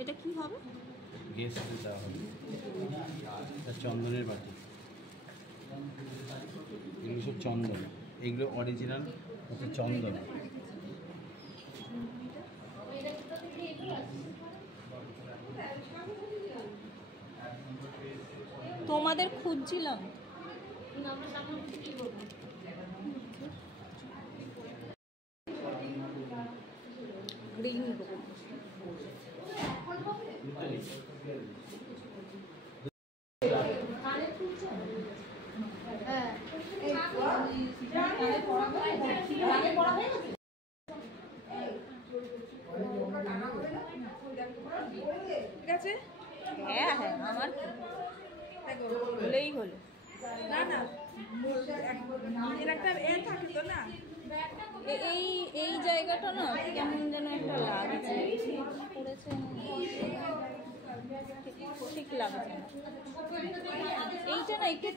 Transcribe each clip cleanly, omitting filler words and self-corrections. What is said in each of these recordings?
এটা কি হবে? গেস্ট দেওয়া হবে। চন্দনের বাটি, এগুলো সব চন্দন, এগুলো অরিজিনাল হচ্ছে চন্দন। তোমাদের খুঁজছিলাম। গ্রিন ঠিক আছে। হ্যাঁ হ্যাঁ, আমার হলেই হলো। না না, এই এই জায়গাটা না কেমন যেন একটা লাগছে, পড়েছে ঠিক লাগছে না। এইটা না একটু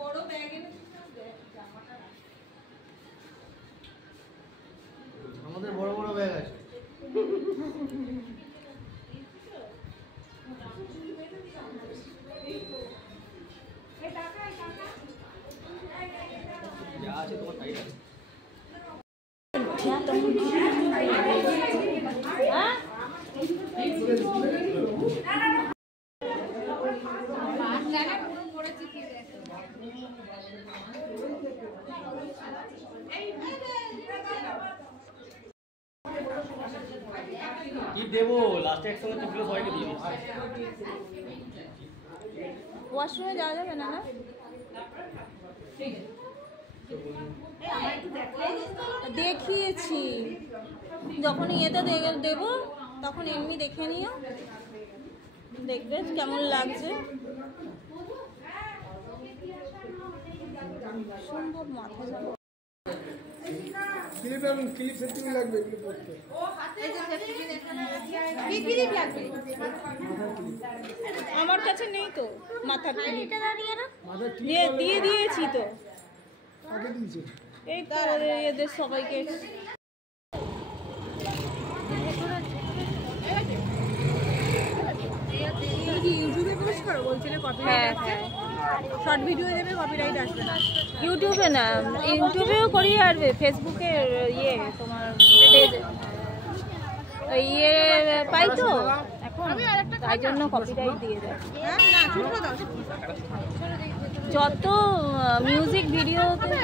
বড় ব্যাগ এনে আমাদের বড় বড় ব্যাগ আছে। যা আছে তোমার সাইড আছে। কি দেবো লাস্টে একসঙ্গে তুলে সবাইকে দিয়ে দিচ্ছি। ওয়াশরুমে যাওয়া যাবে না? না দেখিয়েছি, যখন ইয়েতে দেবো তখন এমনি দেখে নিও, দেখবে কেমন লাগছে। সম্ভব মাথা যাবে। ক্লিপ সেটিং লাগবে এগুলো করতে। আমার কাছে নেই তো মাথার ক্লিপ, দিয়ে দিয়েছি তো আগে দিয়েছে। এই তো এদের সবাইকে। ইউটিউবে পোস্ট করো বলছিলে, কপিরাইট আসছে। শর্ট ভিডিও দেবে, কপিরাইট আসবে না। ইউটিউবে না, ইউটিউবেও করি আর ফেসবুকে ইয়ে তোমার ইয়ে পাই তো এখন, তাই জন্য কপিরাইট দিয়ে দেয়। যত মিউজিক ভিডিওতে